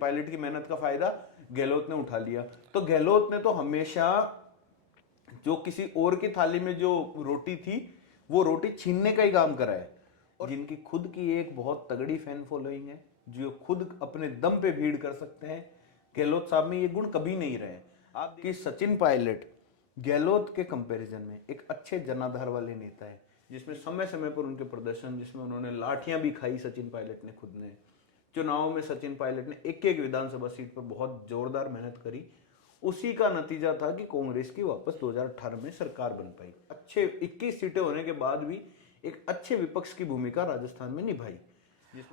Pilot की मेहनत का फायदा गहलोत ने उठा लिया। तो गहलोत ने तो हमेशा जो किसी और की थाली में जो रोटी थी वो रोटी छीनने का ही काम करा है। और जिनकी खुद की एक बहुत तगड़ी फैन फॉलोइंग है, जो खुद अपने दम पे भीड़ कर सकते हैं, गहलोत साहब में ये गुण कभी नहीं रहे। आप कि सचिन पायलट गहलोत के कंपैरिजन में एक अच्छे जनाधार वाले नेता है, जिसमें समय समय पर उनके प्रदर्शन, जिसमें उन्होंने लाठियां भी खाई सचिन पायलट ने खुद ने। चुनाव में सचिन पायलट ने एक एक विधानसभा सीट पर बहुत जोरदार मेहनत करी। उसी का नतीजा था कि कांग्रेस की वापस 2018 में सरकार बन पाई। अच्छे 21 सीटें होने के बाद भी एक अच्छे विपक्ष की भूमिका राजस्थान में निभाई।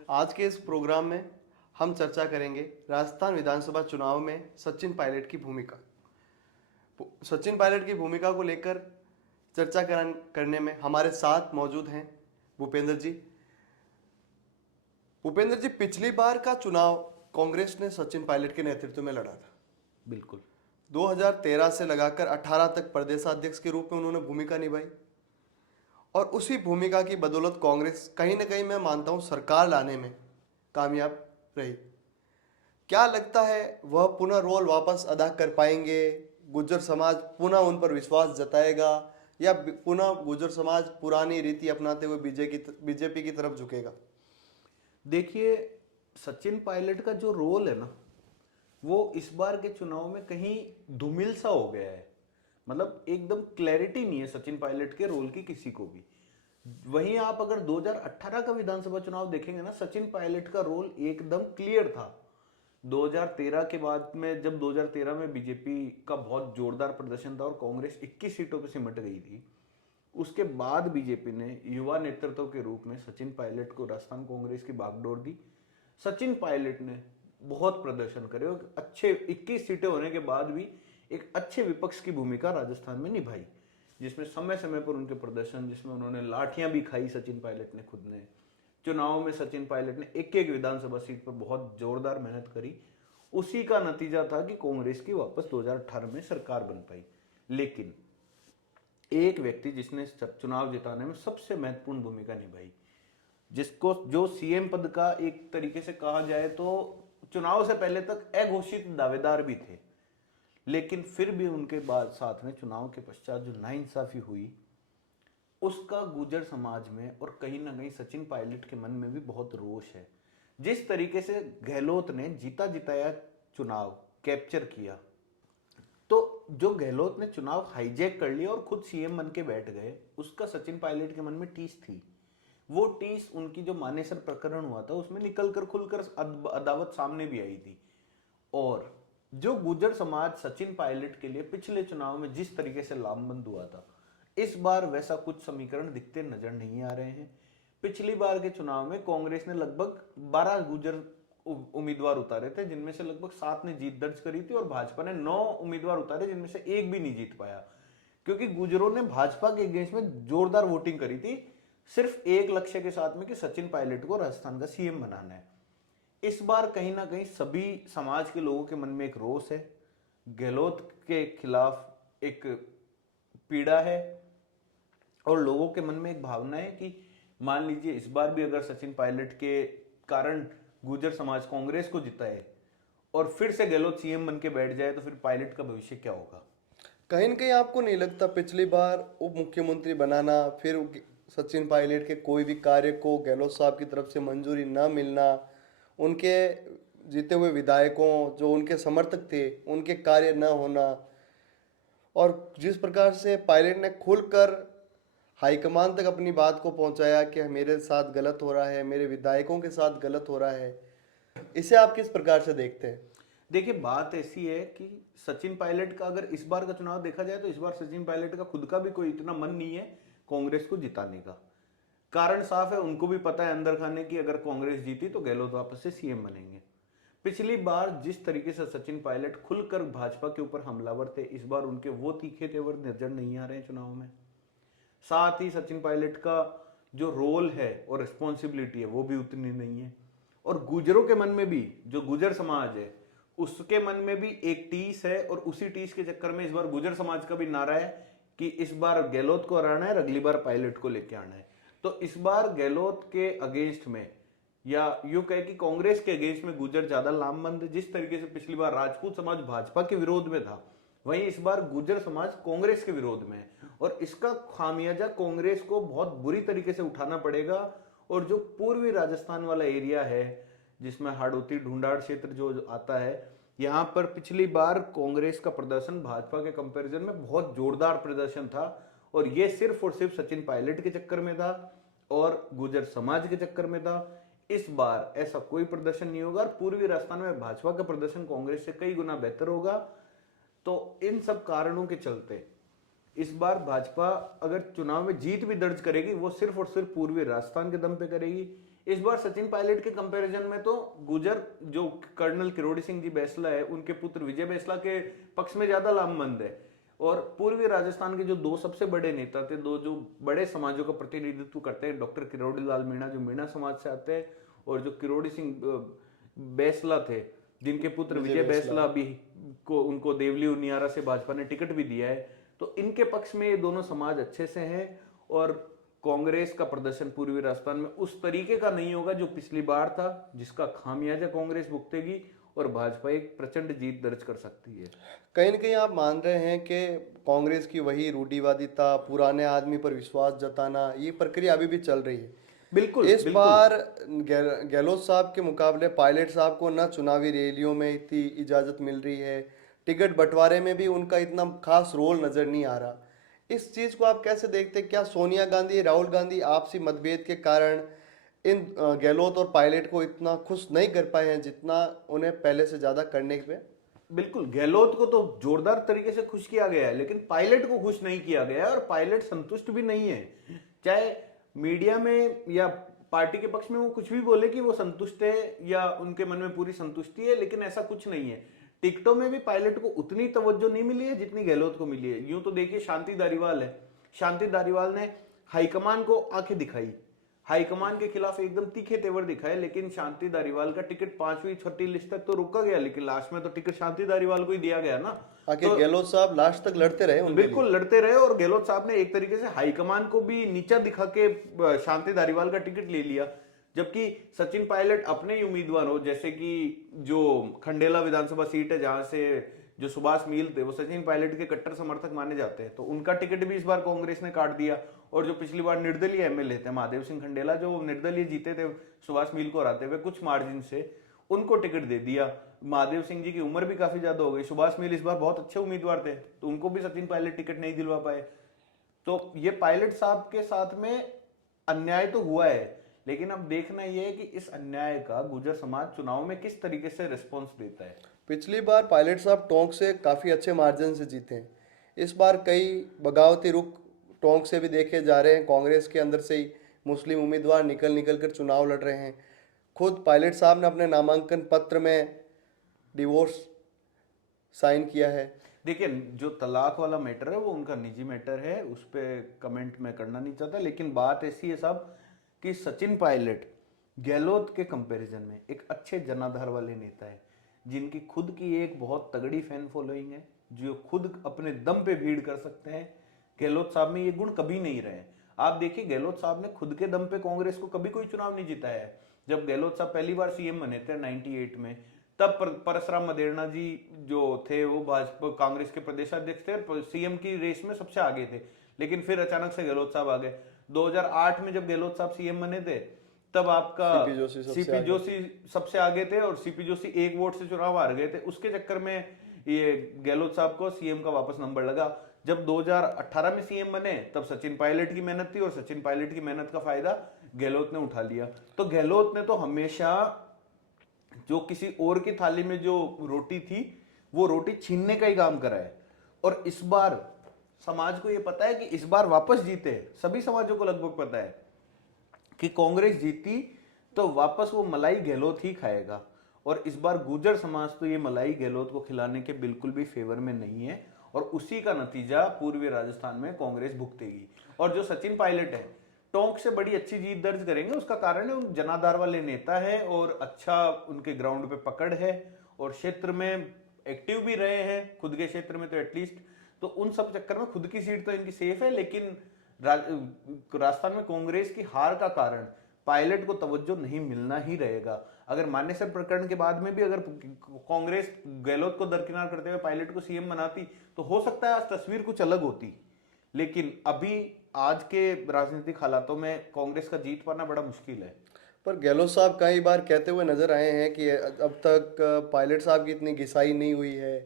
आज के इस प्रोग्राम में हम चर्चा करेंगे राजस्थान विधानसभा चुनाव में सचिन पायलट की भूमिका। सचिन पायलट की भूमिका को लेकर चर्चा करने में हमारे साथ मौजूद हैं भूपेंद्र जी। भूपेंद्र जी, पिछली बार का चुनाव कांग्रेस ने सचिन पायलट के नेतृत्व में लड़ा था। बिल्कुल 2013 से लगाकर 18 तक प्रदेशाध्यक्ष के रूप में उन्होंने भूमिका निभाई और उसी भूमिका की बदौलत कांग्रेस कहीं ना कहीं मैं मानता हूं सरकार लाने में कामयाब रही। क्या लगता है वह पुनः रोल वापस अदा कर पाएंगे? गुर्जर समाज पुनः उन पर विश्वास जताएगा या पुनः गुर्जर समाज पुरानी रीति अपनाते हुए बीजेपी की तरफ झुकेगा? देखिए, सचिन पायलट का जो रोल है ना, वो इस बार के चुनाव में कहीं धूमिल सा हो गया है। मतलब एकदम क्लैरिटी नहीं है सचिन पायलट के रोल की किसी को भी। वहीं आप अगर 2018 का विधानसभा चुनाव देखेंगे ना, सचिन पायलट का रोल एकदम क्लियर था। 2013 के बाद में, जब 2013 में बीजेपी का बहुत जोरदार प्रदर्शन था और कांग्रेस 21 सीटों पर सिमट गई थी, उसके बाद बीजेपी ने युवा नेतृत्व के रूप में सचिन पायलट को राजस्थान कांग्रेस की बागडोर दी। सचिन पायलट ने बहुत प्रदर्शन करे और अच्छे 21 सीटें होने के बाद भी एक अच्छे विपक्ष की भूमिका राजस्थान में निभाई, जिसमें समय समय पर उनके प्रदर्शन, जिसमें उन्होंने लाठियां भी खाई सचिन पायलट ने खुद ने। चुनाव में सचिन पायलट ने एक एक विधानसभा सीट पर बहुत जोरदार मेहनत करी। उसी का नतीजा था कि कांग्रेस की वापस 2018 में सरकार बन पाई। लेकिन एक व्यक्ति जिसने चुनाव जिताने में सबसे महत्वपूर्ण भूमिका निभाई, जिसको जो सीएम पद का एक तरीके से कहा जाए तो चुनाव से पहले तक अघोषित दावेदार भी थे, लेकिन फिर भी उनके बाद साथ में चुनाव के पश्चात जो नाइंसाफी हुई, उसका गुर्जर समाज में और कहीं ना कहीं सचिन पायलट के मन में भी बहुत रोष है। जिस तरीके से गहलोत ने जीता जिताया चुनाव कैप्चर किया, तो जो गहलोत ने चुनाव हाईजैक कर लिया और खुद सीएम बन के बैठ गए, उसका सचिन पायलट के मन में टीस थी। वो टीस उनकी जो मानेसर प्रकरण हुआ था उसमें निकलकर खुलकर अदावत सामने भी आई थी। और जो गुर्जर समाज सचिन पायलट के लिए पिछले चुनाव में जिस तरीके से लामबंद हुआ था, इस बार वैसा कुछ समीकरण दिखते नजर नहीं आ रहे हैं। पिछली बार के चुनाव में कांग्रेस ने लगभग 12 गुर्जर उम्मीदवार उतारे थे, जिनमें से लगभग 7 ने जीत दर्ज करी थी, और भाजपा ने 9 उम्मीदवार उतारे, जिनमें से एक भी नहीं जीत पाया, क्योंकि गुर्जरों ने भाजपा के अगेंस्ट में जोरदार वोटिंग करी थी, सिर्फ एक लक्ष्य के साथ में कि सचिन पायलट को राजस्थान का सीएम बनाना है। इस बार कहीं ना कहीं सभी समाज के लोगों के मन में एक रोष है, गहलोत के खिलाफ एक पीड़ा है, और लोगों के मन में एक भावना है कि मान लीजिए इस बार भी अगर सचिन पायलट के कारण गुर्जर समाज कांग्रेस को जिताए और फिर से गहलोत सीएम बन के बैठ जाए, तो फिर पायलट का भविष्य क्या होगा? कहीं न कहीं आपको नहीं लगता पिछली बार उप मुख्यमंत्री बनाना, फिर सचिन पायलट के कोई भी कार्य को गहलोत साहब की तरफ से मंजूरी न मिलना, उनके जीते हुए विधायकों जो उनके समर्थक थे उनके कार्य न होना, और जिस प्रकार से पायलट ने खुलकर हाईकमान तक अपनी बात को पहुंचाया कि मेरे साथ गलत हो रहा है, मेरे विधायकों के साथ गलत हो रहा है, इसे आप किस प्रकार से देखते हैं? देखिए, बात ऐसी है कि सचिन पायलट का अगर इस बार का चुनाव देखा जाए तो इस बार सचिन पायलट का खुद का भी कोई इतना मन नहीं है कांग्रेस को जिताने का। कारण साफ है, उनको भी पता है अंदर खाने की अगर कांग्रेस जीती तो गहलोत वापस से सीएम बनेंगे। पिछली बार जिस तरीके से सचिन पायलट खुलकर भाजपा के ऊपर हमलावर थे, इस बार उनके वो तीखे तेवर नजर नहीं आ रहे हैं चुनाव में। साथ ही सचिन पायलट का जो रोल है और रिस्पॉन्सिबिलिटी है वो भी उतनी नहीं है, और गुर्जरों के मन में भी, जो गुर्जर समाज है उसके मन में भी एक टीस है, और उसी टीस के चक्कर में इस बार गुर्जर समाज का भी नारा है कि इस बार गहलोत को हराना है और अगली बार पायलट को लेके आना है। तो इस बार गहलोत के अगेंस्ट में या यूं कहे कि कांग्रेस के अगेंस्ट में गुर्जर ज्यादा लामबंद है। जिस तरीके से पिछली बार राजपूत समाज भाजपा के विरोध में था, वहीं इस बार गुर्जर समाज कांग्रेस के विरोध में है, और इसका खामियाजा कांग्रेस को बहुत बुरी तरीके से उठाना पड़ेगा। और जो पूर्वी राजस्थान वाला एरिया है, जिसमें हाड़ौती ढूंढाड़ क्षेत्र जो आता है, यहाँ पर पिछली बार कांग्रेस का प्रदर्शन भाजपा के कंपैरिजन में बहुत जोरदार प्रदर्शन था, और ये सिर्फ और सिर्फ सचिन पायलट के चक्कर में था और गुर्जर समाज के चक्कर में था। इस बार ऐसा कोई प्रदर्शन नहीं होगा, और पूर्वी राजस्थान में भाजपा का प्रदर्शन कांग्रेस से कई गुना बेहतर होगा। तो इन सब कारणों के चलते इस बार भाजपा अगर चुनाव में जीत भी दर्ज करेगी, वो सिर्फ और सिर्फ पूर्वी राजस्थान के दम पे करेगी। इस बार सचिन पायलट के कंपैरिजन में तो गुर्जर जो कर्नल किरोड़ी सिंह जी बैसला है, उनके पुत्र विजय बैसला के पक्ष में ज्यादा लामबंद है। और पूर्वी राजस्थान के जो दो सबसे बड़े नेता थे, दो जो बड़े समाजों का प्रतिनिधित्व करते हैं, डॉक्टर किरोड़ी लाल मीणा जो मीणा समाज से आते हैं, और जो किरोड़ी सिंह बैसला थे, जिनके पुत्र विजय बैसला भी को उनको देवली उनियारा से भाजपा ने टिकट भी दिया है, तो इनके पक्ष में ये दोनों समाज अच्छे से हैं। और कांग्रेस का प्रदर्शन पूर्वी राजस्थान में उस तरीके का नहीं होगा जो पिछली बार था, जिसका खामियाजा कांग्रेस भुगतेगी और भाजपा एक प्रचंड जीत दर्ज कर सकती है। कहीं न कहीं आप मान रहे हैं कि कांग्रेस की वही रूढ़िवादिता, पुराने आदमी पर विश्वास जताना, ये प्रक्रिया अभी भी चल रही है। बिल्कुल इस बिल्कुल। बार गहलोत साहब के मुकाबले पायलट साहब को ना चुनावी रैलियों में इतनी इजाजत मिल रही है, टिकट बंटवारे में भी उनका इतना खास रोल नजर नहीं आ रहा। इस चीज को आप कैसे देखते हैं? क्या सोनिया गांधी, राहुल गांधी आपसी मतभेद के कारण इन गहलोत और पायलट को इतना खुश नहीं कर पाए हैं जितना उन्हें पहले से ज्यादा करने पे? बिल्कुल, गहलोत को तो जोरदार तरीके से खुश किया गया है, लेकिन पायलट को खुश नहीं किया गया है, और पायलट संतुष्ट भी नहीं है। चाहे मीडिया में या पार्टी के पक्ष में वो कुछ भी बोले कि वो संतुष्ट है या उनके मन में पूरी संतुष्टि है, लेकिन ऐसा कुछ नहीं है। टिकटों में भी पायलट को उतनी तवज्जो नहीं मिली है जितनी गहलोत को मिली है। यूं तो देखिए, शांति धारीवाल है, शांति धारीवाल ने हाईकमान को आंखें दिखाई, हाईकमान के खिलाफ एकदम तीखे तेवर दिखाए, लेकिन शांति धारीवाल का टिकट 5वीं 6वीं लिस्ट तक तो रुका गया, लेकिन लास्ट में तो टिकट शांति धारीवाल को ही दिया गया ना। आखिर गहलोत साहब लास्ट तक लड़ते रहे उनके लिए। बिल्कुल लड़ते रहे, और गहलोत साहब ने एक तरीके से हाईकमान को भी नीचा दिखा के शांति धारीवाल का टिकट ले लिया। जबकि सचिन पायलट अपने ही उम्मीदवार हो, जैसे कि जो खंडेला विधानसभा सीट है जहां से जो सुभाष मील थे, वो सचिन पायलट के कट्टर समर्थक माने जाते हैं, तो उनका टिकट भी इस बार कांग्रेस ने काट दिया। और जो पिछली बार निर्दलीय एमएलए थे महादेव सिंह खंडेला, जो निर्दलीय जीते थे सुभाष मील को हराते हुए कुछ मार्जिन से, उनको टिकट दे दिया। महादेव सिंह जी की उम्र भी काफी ज्यादा हो गई, सुभाष मील इस बार बहुत अच्छे उम्मीदवार थे, तो उनको भी सचिन पायलट टिकट नहीं दिलवा पाए। तो ये पायलट साहब के साथ में अन्याय तो हुआ है, लेकिन अब देखना यह है कि इस अन्याय का गुर्जर समाज चुनाव में किस तरीके से रिस्पॉन्स देता है। पिछली बार पायलट साहब टोंक से काफी अच्छे मार्जिन से जीते हैं। इस बार कई बगावती रुख टोंक से भी देखे जा रहे हैं। कांग्रेस के अंदर से ही मुस्लिम उम्मीदवार निकल निकल कर चुनाव लड़ रहे हैं। खुद पायलट साहब ने अपने नामांकन पत्र में डिवोर्स साइन किया है। देखिए, जो तलाक वाला मैटर है वो उनका निजी मैटर है, उस पर कमेंट मैं करना नहीं चाहता, लेकिन बात ऐसी है साहब कि सचिन पायलट गहलोत के कंपैरिजन में एक अच्छे जनाधार वाले नेता है, जिनकी खुद की एक बहुत तगड़ी फैन फॉलोइंग है, जो खुद अपने दम पे भीड़ कर सकते हैं। गहलोत साहब में ये गुण कभी नहीं रहे। आप देखिए, गहलोत साहब ने खुद के दम पे कांग्रेस को कभी कोई चुनाव नहीं जिताया है। जब गहलोत साहब पहली बार सीएम बने थे 98 में, तब परसराम मदेरणा जी जो थे वो भाजपा कांग्रेस के प्रदेशाध्यक्ष थे, सीएम की रेस में सबसे आगे थे, लेकिन फिर अचानक से गहलोत साहब आ गए। 2008 में जब गहलोत साहब सीएम बने थे, तब आपका सीपी जोशी सबसे आगे थे, और सीपी जोशी 1 वोट से चुनाव हार गए थे। उसके चक्कर में ये गहलोत साहब को सीएम का वापस नंबर लगा। जब 2018 में सीएम बने, तब सचिन पायलट की मेहनत थी, और सचिन पायलट की मेहनत का फायदा गहलोत ने उठा लिया। तो गहलोत ने तो हमेशा जो किसी और की थाली में जो रोटी थी, वो रोटी छीनने का ही काम करा है। और इस बार समाज को ये पता है कि इस बार वापस जीते, सभी समाजों को लगभग पता है कि कांग्रेस जीती तो वापस वो मलाई गहलोत ही खाएगा। और इस बार गुर्जर समाज तो ये मलाई गहलोत को खिलाने के बिल्कुल भी फेवर में नहीं है, और उसी का नतीजा पूर्वी राजस्थान में कांग्रेस भुगतेगी। और जो सचिन पायलट है, टोंक से बड़ी अच्छी जीत दर्ज करेंगे, उसका कारण है उन जनाधार वाले नेता है, और अच्छा उनके ग्राउंड पे पकड़ है, और क्षेत्र में एक्टिव भी रहे हैं, खुद के क्षेत्र में तो एटलीस्ट। तो उन सब चक्कर में खुद की सीट तो इनकी सेफ है, लेकिन राजस्थान में कांग्रेस की हार का कारण पायलट को तवज्जो नहीं मिलना ही रहेगा। अगर मानेसर प्रकरण के बाद में भी अगर कांग्रेस गहलोत को दरकिनार करते हुए पायलट को सीएम बनाती तो हो सकता है आज तस्वीर कुछ अलग होती, लेकिन अभी आज के राजनीतिक हालातों में कांग्रेस का जीत पाना बड़ा मुश्किल है। पर गहलोत साहब कई बार कहते हुए नजर आए हैं कि अब तक पायलट साहब की इतनी घिसाई नहीं हुई है,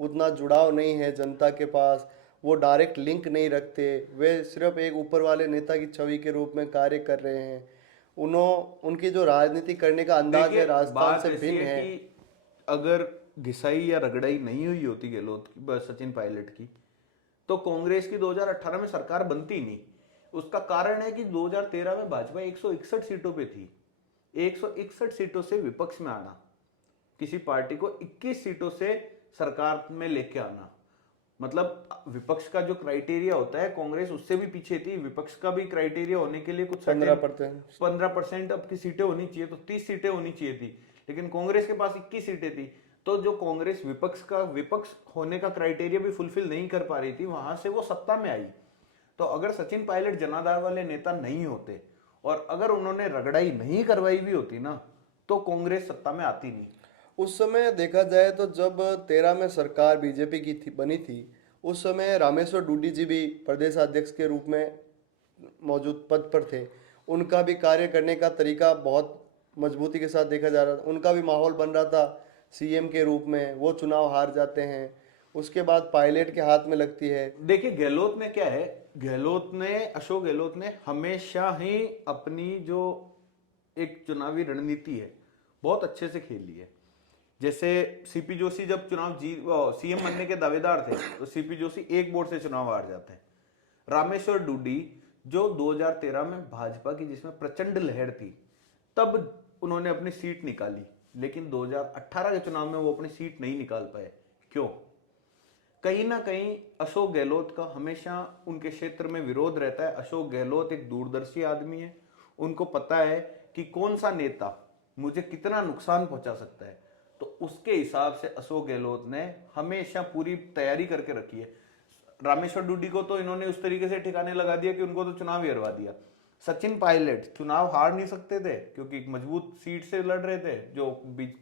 उतना जुड़ाव नहीं है जनता के पास, वो डायरेक्ट लिंक नहीं रखते, वे सिर्फ एक ऊपर वाले नेता की छवि के रूप में कार्य कर रहे हैं। उनकी जो राजनीति करने का अंदाज है देखिए राजस्थान बात से ऐसी भिन्न है है। कि अगर घिसाई या रगड़ाई नहीं हुई होती गहलोत की, बस सचिन पायलट की, तो कांग्रेस की 2018 में सरकार बनती नहीं। उसका कारण है कि 2013 में भाजपा 161 सीटों पे थी। 161 सीटों से विपक्ष में आना, किसी पार्टी को 21 सीटों से सरकार में लेके आना, मतलब विपक्ष का जो क्राइटेरिया होता है कांग्रेस उससे भी पीछे थी। विपक्ष का भी क्राइटेरिया होने के लिए कुछ 15% अब की सीटें होनी चाहिए, तो 30 सीटें होनी चाहिए थी, लेकिन कांग्रेस के पास 21 सीटें थी। तो जो कांग्रेस विपक्ष होने का क्राइटेरिया भी फुलफिल नहीं कर पा रही थी, वहां से वो सत्ता में आई। तो अगर सचिन पायलट जनाधार वाले नेता नहीं होते और अगर उन्होंने रगड़ाई नहीं करवाई भी होती ना, तो कांग्रेस सत्ता में आती नहीं। उस समय देखा जाए तो जब 13 में सरकार बीजेपी की बनी थी, उस समय रामेश्वर डूडी जी भी प्रदेश अध्यक्ष के रूप में मौजूद पद पर थे। उनका भी कार्य करने का तरीका बहुत मजबूती के साथ देखा जा रहा था, उनका भी माहौल बन रहा था सीएम के रूप में। वो चुनाव हार जाते हैं, उसके बाद पायलट के हाथ में लगती है। देखिए गहलोत ने क्या है, अशोक गहलोत ने हमेशा ही अपनी जो एक चुनावी रणनीति है बहुत अच्छे से खेली है। जैसे सीपी जोशी जब सीएम बनने के दावेदार थे, तो सीपी जोशी एक वोट से चुनाव हार जाते हैं। रामेश्वर डूडी जो 2013 में भाजपा की जिसमें प्रचंड लहर थी, तब उन्होंने अपनी सीट निकाली, लेकिन 2018 के चुनाव में वो अपनी सीट नहीं निकाल पाए। क्यों? कहीं ना कहीं अशोक गहलोत का हमेशा उनके क्षेत्र में विरोध रहता है। अशोक गहलोत एक दूरदर्शी आदमी है, उनको पता है कि कौन सा नेता मुझे कितना नुकसान पहुंचा सकता है, तो उसके हिसाब से अशोक गहलोत ने हमेशा पूरी तैयारी करके रखी है। रामेश्वर डूडी को तो इन्होंने उस तरीके से ठिकाने लगा दिया कि उनको तो चुनाव ही हरवा दिया। सचिन पायलट चुनाव हार नहीं सकते थे क्योंकि एक मजबूत सीट से लड़ रहे थे, जो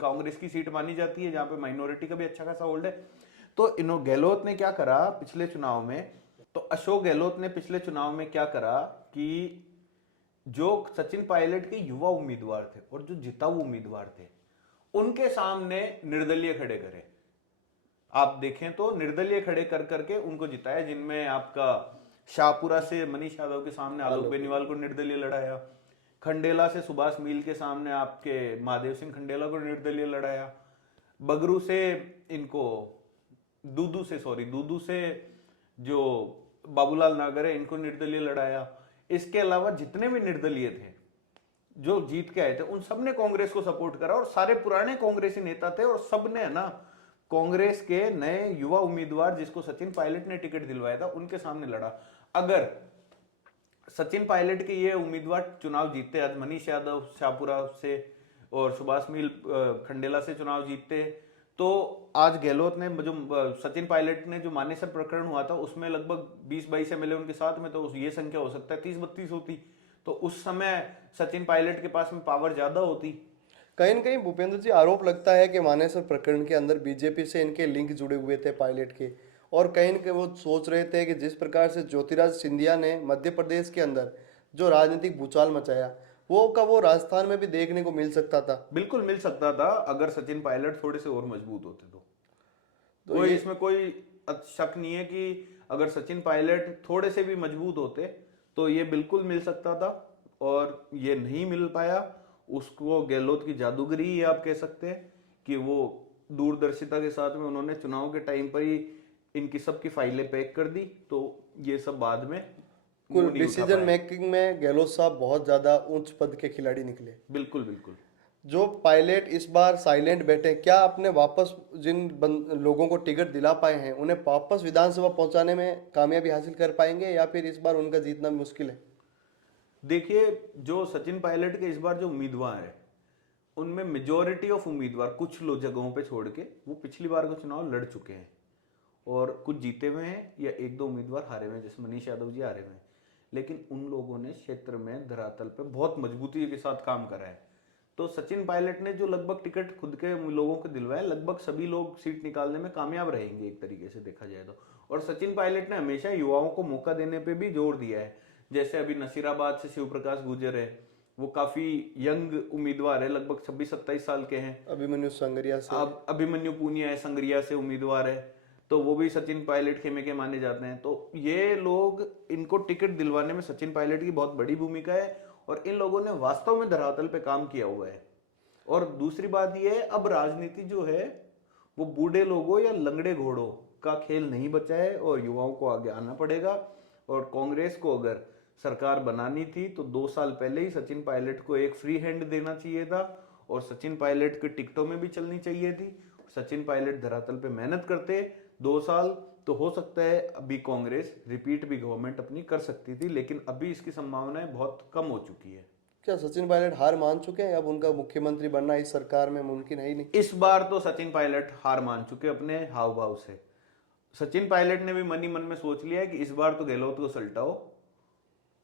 कांग्रेस की सीट मानी जाती है, जहां पे माइनॉरिटी का भी अच्छा खासा होल्ड है। तो गहलोत ने क्या करा पिछले चुनाव में, तो अशोक गहलोत ने पिछले चुनाव में क्या करा कि जो सचिन पायलट के युवा उम्मीदवार थे और जो जिताऊ उम्मीदवार थे, उनके सामने निर्दलीय खड़े करे। आप देखें तो निर्दलीय खड़े कर करके उनको जिताया, जिनमें आपका शाहपुरा से मनीष यादव के सामने आलोक बेनीवाल को निर्दलीय लड़ाया, खंडेला से सुभाष मील के सामने आपके महादेव सिंह खंडेला को निर्दलीय लड़ाया, बगरू से दूदू से जो बाबूलाल नागर है इनको निर्दलीय लड़ाया। इसके अलावा जितने भी निर्दलीय थे जो जीत के आए थे, उन सब ने कांग्रेस को सपोर्ट करा और सारे पुराने कांग्रेसी नेता थे और सब ने ना कांग्रेस के नए युवा उम्मीदवार जिसको सचिन पायलट ने टिकट दिलवाया था उनके सामने लड़ा। अगर सचिन पायलट के ये उम्मीदवार चुनाव जीतते, आज मनीष यादव शाहपुरा से और सुभाष मील खंडेला से चुनाव जीतते, तो आज गहलोत ने जो सचिन पायलट ने जो मानेसर प्रकरण हुआ था उसमें लगभग 20-22 एमएलए उनके साथ में, तो ये संख्या हो सकता है 30-32 होती, तो उस समय सचिन पायलट के पास में पावर ज्यादा होती। कहीं न कहीं भूपेंद्र जी आरोप लगता है कि मानेसर प्रकरण के अंदर बीजेपी से इनके लिंक जुड़े हुए थे पायलट के, और कहीं न कहीं वो सोच रहे थे कि जिस प्रकार से ज्योतिराज सिंधिया ने मध्य प्रदेश के अंदर जो राजनीतिक भूचाल मचाया, वो राजस्थान में भी देखने को मिल सकता था। बिल्कुल मिल सकता था अगर सचिन पायलट थोड़े से और मजबूत होते तो कोई इसमें कोई शक नहीं है कि अगर सचिन पायलट थोड़े से भी मजबूत होते तो ये बिल्कुल मिल सकता था, और ये नहीं मिल पाया। उसको गहलोत की जादूगरी ही आप कह सकते हैं कि वो दूरदर्शिता के साथ में उन्होंने चुनाव के टाइम पर ही इनकी सबकी फाइलें पैक कर दी, तो ये सब बाद में डिसीजन मेकिंग में गहलोत साहब बहुत ज्यादा उच्च पद के खिलाड़ी निकले। बिल्कुल बिल्कुल। जो पायलट इस बार साइलेंट बैठे, क्या आपने वापस जिन लोगों को टिकट दिला पाए हैं उन्हें वापस विधानसभा पहुंचाने में कामयाबी हासिल कर पाएंगे, या फिर इस बार उनका जीतना मुश्किल है? देखिए जो सचिन पायलट के इस बार जो उम्मीदवार है उनमें मेजोरिटी ऑफ उम्मीदवार कुछ लोग जगहों पे छोड़ के वो पिछली बार का चुनाव लड़ चुके हैं और कुछ जीते हुए हैं या एक दो उम्मीदवार हारे हुए हैं, जैसे मनीष यादव जी हारे हुए हैं। लेकिन उन लोगों ने क्षेत्र में धरातल पे बहुत मजबूती के साथ काम करा है। तो सचिन पायलट ने जो लगभग टिकट खुद के लोगों को दिलवाए, लगभग सभी लोग सीट निकालने में कामयाब रहेंगे एक तरीके से देखा जाए तो। और सचिन पायलट ने हमेशा युवाओं को मौका देने पे भी जोर दिया है। जैसे अभी नसीराबाद से शिव प्रकाश गुर्जर है, वो काफी यंग उम्मीदवार है, लगभग 26-27 साल के हैं। अभिमन्यु संगरिया से, अब अभिमन्यु पूनिया है, संग्रिया से उम्मीदवार है, तो वो भी सचिन पायलट खेमे के माने जाते हैं। तो ये लोग, इनको टिकट दिलवाने में सचिन पायलट की बहुत बड़ी भूमिका है और इन लोगों ने वास्तव में धरातल पे काम किया हुआ है। और दूसरी बात ये है, अब राजनीति जो है वो बूढ़े लोगों या लंगड़े घोड़ों का खेल नहीं बचा है और युवाओं को आगे आना पड़ेगा। और कांग्रेस को अगर सरकार बनानी थी तो 2 साल पहले ही सचिन पायलट को एक फ्री हैंड देना चाहिए था और सचिन पायलट के टिकटों में भी चलनी चाहिए थी। सचिन पायलट धरातल पे मेहनत करते 2 साल तो हो सकता है अभी कांग्रेस रिपीट भी गवर्नमेंट अपनी कर सकती थी, लेकिन अभी इसकी संभावनाएं बहुत कम हो चुकी है। क्या सचिन पायलट हार मान चुके हैं? अब उनका मुख्यमंत्री बनना इस सरकार में मुमकिन है ही नहीं। इस बार तो सचिन पायलट हार मान चुके अपने हाव भाव से। सचिन पायलट ने भी मन ही मन में सोच लिया है कि इस बार तो गहलोत को सल्टाओ,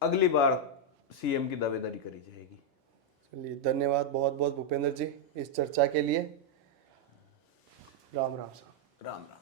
अगली बार सीएम की दावेदारी करी जाएगी। चलिए, धन्यवाद बहुत बहुत भूपेंद्र जी इस चर्चा के लिए। राम राम साहब। राम राम।